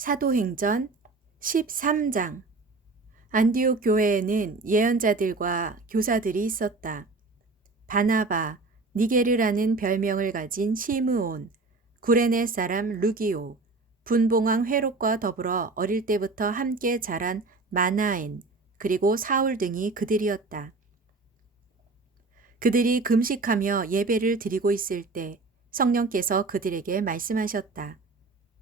사도행전 13장. 안디옥 교회에는 예언자들과 교사들이 있었다. 바나바, 니게르라는 별명을 가진 시므온, 구레네 사람 루기오, 분봉왕 헤롯과 더불어 어릴 때부터 함께 자란 마나엔, 그리고 사울 등이 그들이었다. 그들이 금식하며 예배를 드리고 있을 때 성령께서 그들에게 말씀하셨다.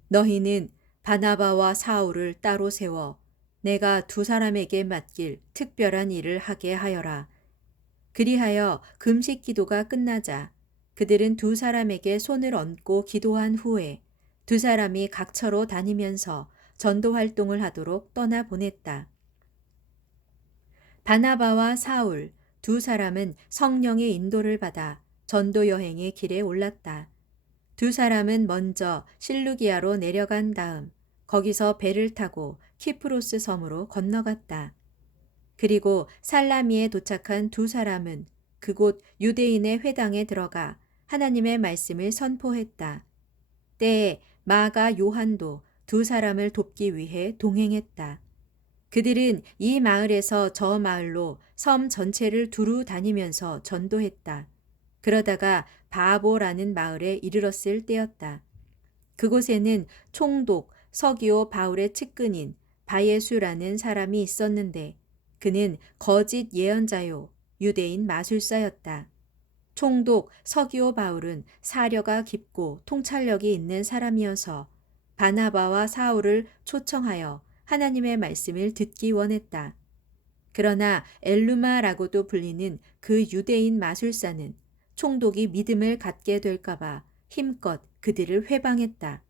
너희는 바나바와 사울을 따로 세워 내가 두 사람에게 맡길 특별한 일을 하게 하여라. 그리하여 금식 기도가 끝나자 그들은 두 사람에게 손을 얹고 기도한 후에 두 사람이 각처로 다니면서 전도 활동을 하도록 떠나 보냈다. 바나바와 사울 두 사람은 성령의 인도를 받아 전도 여행의 길에 올랐다. 두 사람은 먼저 실루기아로 내려간 다음 거기서 배를 타고 키프로스 섬으로 건너갔다. 그리고 살라미에 도착한 두 사람은 그곳 유대인의 회당에 들어가 하나님의 말씀을 선포했다. 때에 마가 요한도 두 사람을 돕기 위해 동행했다. 그들은 이 마을에서 저 마을로 섬 전체를 두루 다니면서 전도했다. 그러다가 바보라는 마을에 이르렀을 때였다. 그곳에는 총독 서기오 바울의 측근인 바예수라는 사람이 있었는데 그는 거짓 예언자요 유대인 마술사였다. 총독 서기오 바울은 사려가 깊고 통찰력이 있는 사람이어서 바나바와 사울을 초청하여 하나님의 말씀을 듣기 원했다. 그러나 엘루마라고도 불리는 그 유대인 마술사는 총독이 믿음을 갖게 될까봐 힘껏 그들을 회방했다.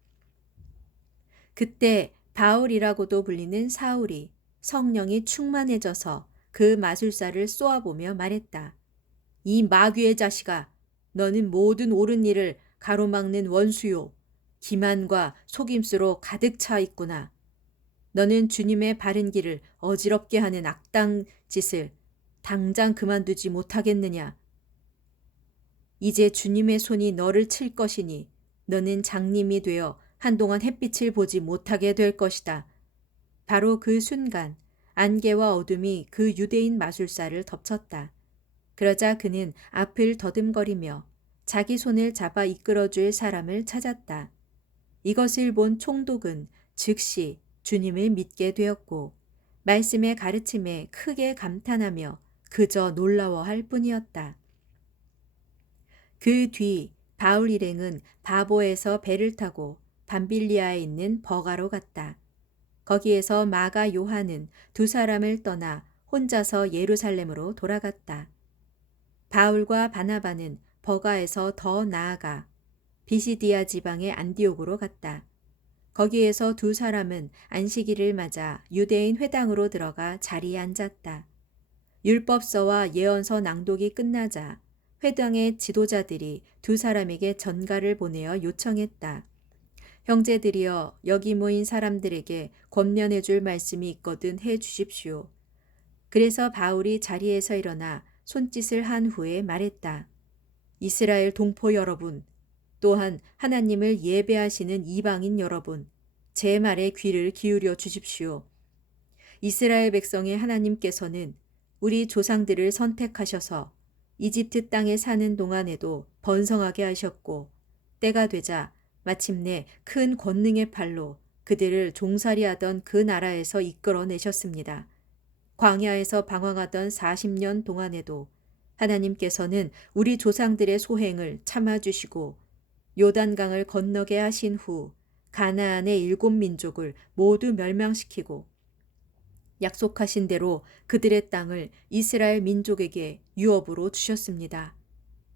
그때 바울이라고도 불리는 사울이 성령이 충만해져서 그 마술사를 쏘아보며 말했다. 이 마귀의 자식아, 너는 모든 옳은 일을 가로막는 원수요. 기만과 속임수로 가득 차 있구나. 너는 주님의 바른 길을 어지럽게 하는 악당 짓을 당장 그만두지 못하겠느냐. 이제 주님의 손이 너를 칠 것이니 너는 장님이 되어 한동안 햇빛을 보지 못하게 될 것이다. 바로 그 순간 안개와 어둠이 그 유대인 마술사를 덮쳤다. 그러자 그는 앞을 더듬거리며 자기 손을 잡아 이끌어줄 사람을 찾았다. 이것을 본 총독은 즉시 주님을 믿게 되었고 말씀의 가르침에 크게 감탄하며 그저 놀라워할 뿐이었다. 그 뒤 바울 일행은 바보에서 배를 타고 밤빌리아에 있는 버가로 갔다. 거기에서 마가 요한은 두 사람을 떠나 혼자서 예루살렘으로 돌아갔다. 바울과 바나바는 버가에서 더 나아가 비시디아 지방의 안디옥으로 갔다. 거기에서 두 사람은 안식일을 맞아 유대인 회당으로 들어가 자리에 앉았다. 율법서와 예언서 낭독이 끝나자 회당의 지도자들이 두 사람에게 전가를 보내어 요청했다. 형제들이여, 여기 모인 사람들에게 권면해 줄 말씀이 있거든 해 주십시오. 그래서 바울이 자리에서 일어나 손짓을 한 후에 말했다. 이스라엘 동포 여러분, 또한 하나님을 예배하시는 이방인 여러분, 제 말에 귀를 기울여 주십시오. 이스라엘 백성의 하나님께서는 우리 조상들을 선택하셔서 이집트 땅에 사는 동안에도 번성하게 하셨고 때가 되자 마침내 큰 권능의 팔로 그들을 종살이하던 그 나라에서 이끌어내셨습니다. 광야에서 방황하던 40년 동안에도 하나님께서는 우리 조상들의 소행을 참아주시고 요단강을 건너게 하신 후 가나안의 7민족을 모두 멸망시키고 약속하신 대로 그들의 땅을 이스라엘 민족에게 유업으로 주셨습니다.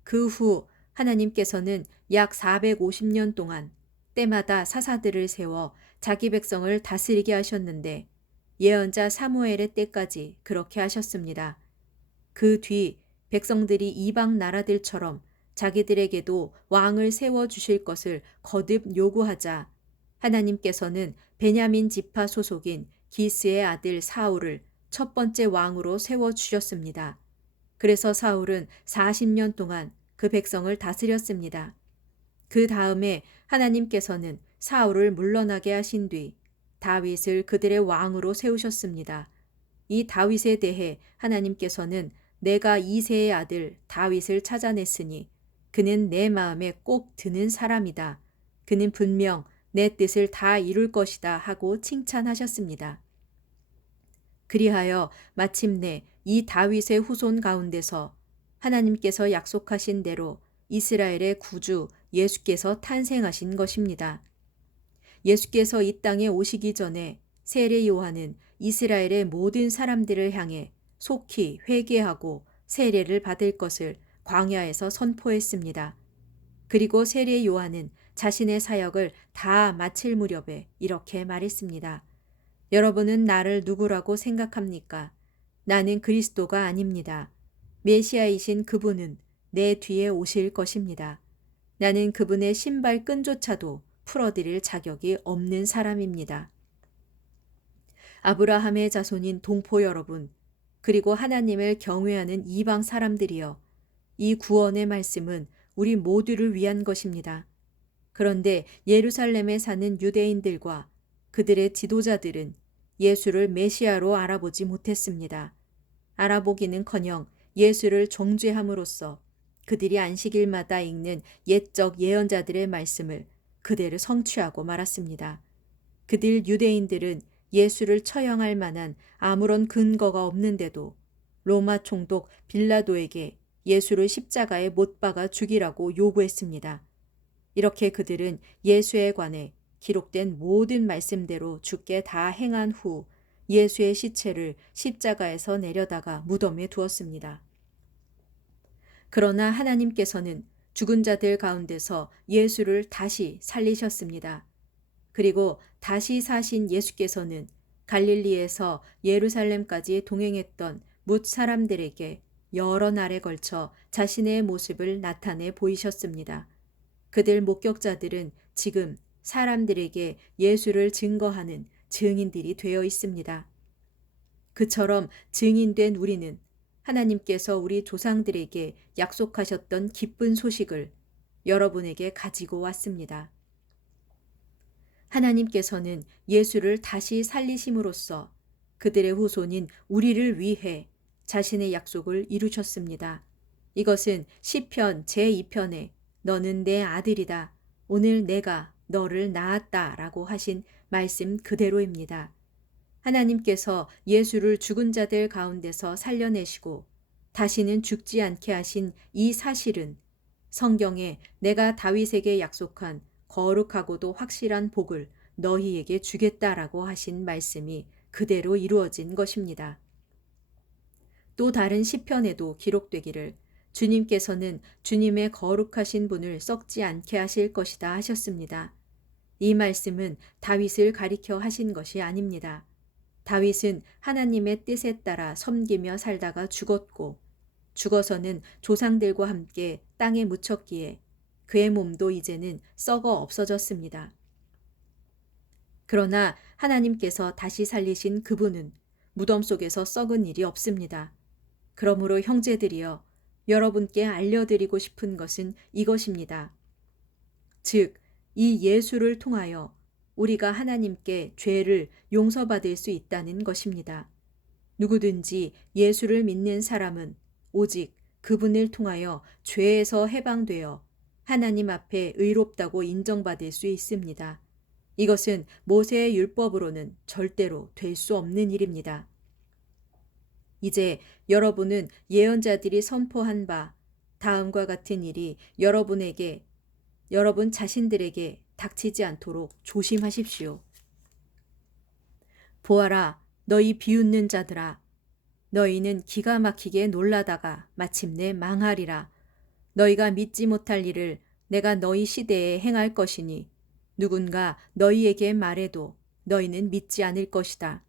그 후 하나님께서는 약 450년 동안 때마다 사사들을 세워 자기 백성을 다스리게 하셨는데 예언자 사무엘의 때까지 그렇게 하셨습니다. 그 뒤 백성들이 이방 나라들처럼 자기들에게도 왕을 세워 주실 것을 거듭 요구하자 하나님께서는 베냐민 지파 소속인 기스의 아들 사울을 첫 번째 왕으로 세워 주셨습니다. 그래서 사울은 40년 동안 그 백성을 다스렸습니다. 그 다음에 하나님께서는 사울을 물러나게 하신 뒤 다윗을 그들의 왕으로 세우셨습니다. 이 다윗에 대해 하나님께서는 내가 이새의 아들 다윗을 찾아냈으니 그는 내 마음에 꼭 드는 사람이다. 그는 분명 내 뜻을 다 이룰 것이다 하고 칭찬하셨습니다. 그리하여 마침내 이 다윗의 후손 가운데서 하나님께서 약속하신 대로 이스라엘의 구주 예수께서 탄생하신 것입니다. 예수께서 이 땅에 오시기 전에 세례 요한은 이스라엘의 모든 사람들을 향해 속히 회개하고 세례를 받을 것을 광야에서 선포했습니다. 그리고 세례 요한은 자신의 사역을 다 마칠 무렵에 이렇게 말했습니다. 여러분은 나를 누구라고 생각합니까? 나는 그리스도가 아닙니다. 메시아이신 그분은 내 뒤에 오실 것입니다. 나는 그분의 신발 끈조차도 풀어드릴 자격이 없는 사람입니다. 아브라함의 자손인 동포 여러분, 그리고 하나님을 경외하는 이방 사람들이여, 이 구원의 말씀은 우리 모두를 위한 것입니다. 그런데 예루살렘에 사는 유대인들과 그들의 지도자들은 예수를 메시아로 알아보지 못했습니다. 알아보기는커녕 예수를 정죄함으로써 그들이 안식일마다 읽는 옛적 예언자들의 말씀을 그대로 성취하고 말았습니다. 그들 유대인들은 예수를 처형할 만한 아무런 근거가 없는데도 로마 총독 빌라도에게 예수를 십자가에 못 박아 죽이라고 요구했습니다. 이렇게 그들은 예수에 관해 기록된 모든 말씀대로 주께 다 행한 후 예수의 시체를 십자가에서 내려다가 무덤에 두었습니다. 그러나 하나님께서는 죽은 자들 가운데서 예수를 다시 살리셨습니다. 그리고 다시 사신 예수께서는 갈릴리에서 예루살렘까지 동행했던 뭇 사람들에게 여러 날에 걸쳐 자신의 모습을 나타내 보이셨습니다. 그들 목격자들은 지금 사람들에게 예수를 증거하는 증인들이 되어 있습니다. 그처럼 증인된 우리는 하나님께서 우리 조상들에게 약속하셨던 기쁜 소식을 여러분에게 가지고 왔습니다. 하나님께서는 예수를 다시 살리심으로써 그들의 후손인 우리를 위해 자신의 약속을 이루셨습니다. 이것은 시편 제2편에 너는 내 아들이다. 오늘 내가 너를 낳았다 라고 하신 말씀 그대로입니다. 하나님께서 예수를 죽은 자들 가운데서 살려내시고 다시는 죽지 않게 하신 이 사실은 성경에 내가 다윗에게 약속한 거룩하고도 확실한 복을 너희에게 주겠다라고 하신 말씀이 그대로 이루어진 것입니다. 또 다른 시편에도 기록되기를 주님께서는 주님의 거룩하신 분을 썩지 않게 하실 것이다 하셨습니다. 이 말씀은 다윗을 가리켜 하신 것이 아닙니다. 다윗은 하나님의 뜻에 따라 섬기며 살다가 죽었고 죽어서는 조상들과 함께 땅에 묻혔기에 그의 몸도 이제는 썩어 없어졌습니다. 그러나 하나님께서 다시 살리신 그분은 무덤 속에서 썩은 일이 없습니다. 그러므로 형제들이여 여러분께 알려드리고 싶은 것은 이것입니다. 즉, 이 예수를 통하여 우리가 하나님께 죄를 용서받을 수 있다는 것입니다. 누구든지 예수를 믿는 사람은 오직 그분을 통하여 죄에서 해방되어 하나님 앞에 의롭다고 인정받을 수 있습니다. 이것은 모세의 율법으로는 절대로 될 수 없는 일입니다. 이제 여러분은 예언자들이 선포한 바 다음과 같은 일이 여러분 자신들에게 닥치지 않도록 조심하십시오. 보아라, 너희 비웃는 자들아. 너희는 기가 막히게 놀라다가 마침내 망하리라. 너희가 믿지 못할 일을 내가 너희 시대에 행할 것이니 누군가 너희에게 말해도 너희는 믿지 않을 것이다.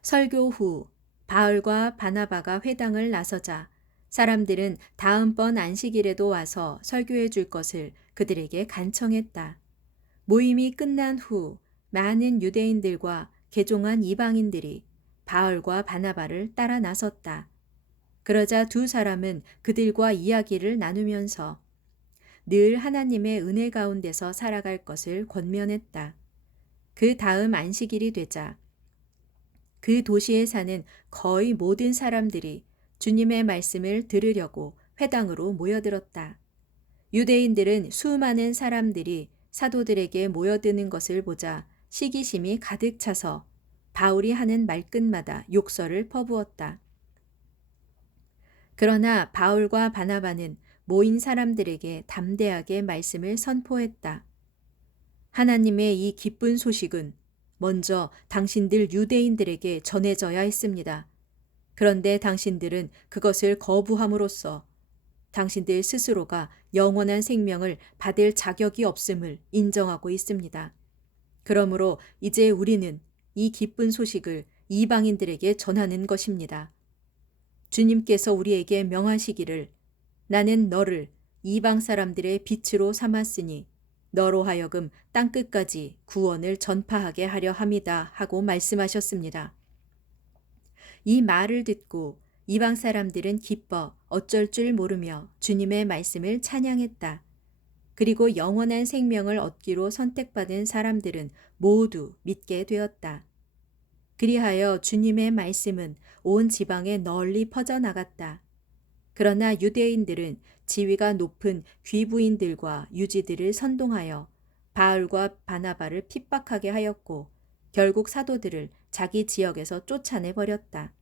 설교 후 바울과 바나바가 회당을 나서자 사람들은 다음번 안식일에도 와서 설교해 줄 것을 그들에게 간청했다. 모임이 끝난 후 많은 유대인들과 개종한 이방인들이 바울과 바나바를 따라 나섰다. 그러자 두 사람은 그들과 이야기를 나누면서 늘 하나님의 은혜 가운데서 살아갈 것을 권면했다. 그 다음 안식일이 되자 그 도시에 사는 거의 모든 사람들이 주님의 말씀을 들으려고 회당으로 모여들었다. 유대인들은 수많은 사람들이 사도들에게 모여드는 것을 보자 시기심이 가득 차서 바울이 하는 말끝마다 욕설을 퍼부었다. 그러나 바울과 바나바는 모인 사람들에게 담대하게 말씀을 선포했다. 하나님의 이 기쁜 소식은 먼저 당신들 유대인들에게 전해져야 했습니다. 그런데 당신들은 그것을 거부함으로써 당신들 스스로가 영원한 생명을 받을 자격이 없음을 인정하고 있습니다. 그러므로 이제 우리는 이 기쁜 소식을 이방인들에게 전하는 것입니다. 주님께서 우리에게 명하시기를 나는 너를 이방 사람들의 빛으로 삼았으니 너로 하여금 땅끝까지 구원을 전파하게 하려 함이다 하고 말씀하셨습니다. 이 말을 듣고 이방 사람들은 기뻐 어쩔 줄 모르며 주님의 말씀을 찬양했다. 그리고 영원한 생명을 얻기로 선택받은 사람들은 모두 믿게 되었다. 그리하여 주님의 말씀은 온 지방에 널리 퍼져나갔다. 그러나 유대인들은 지위가 높은 귀부인들과 유지들을 선동하여 바울과 바나바를 핍박하게 하였고 결국 사도들을 자기 지역에서 쫓아내 버렸다.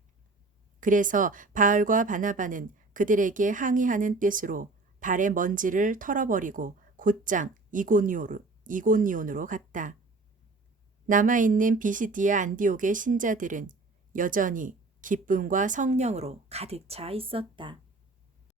그래서 바울과 바나바는 그들에게 항의하는 뜻으로 발의 먼지를 털어버리고 곧장 이고니온으로 갔다. 남아있는 비시디아 안디옥의 신자들은 여전히 기쁨과 성령으로 가득 차 있었다.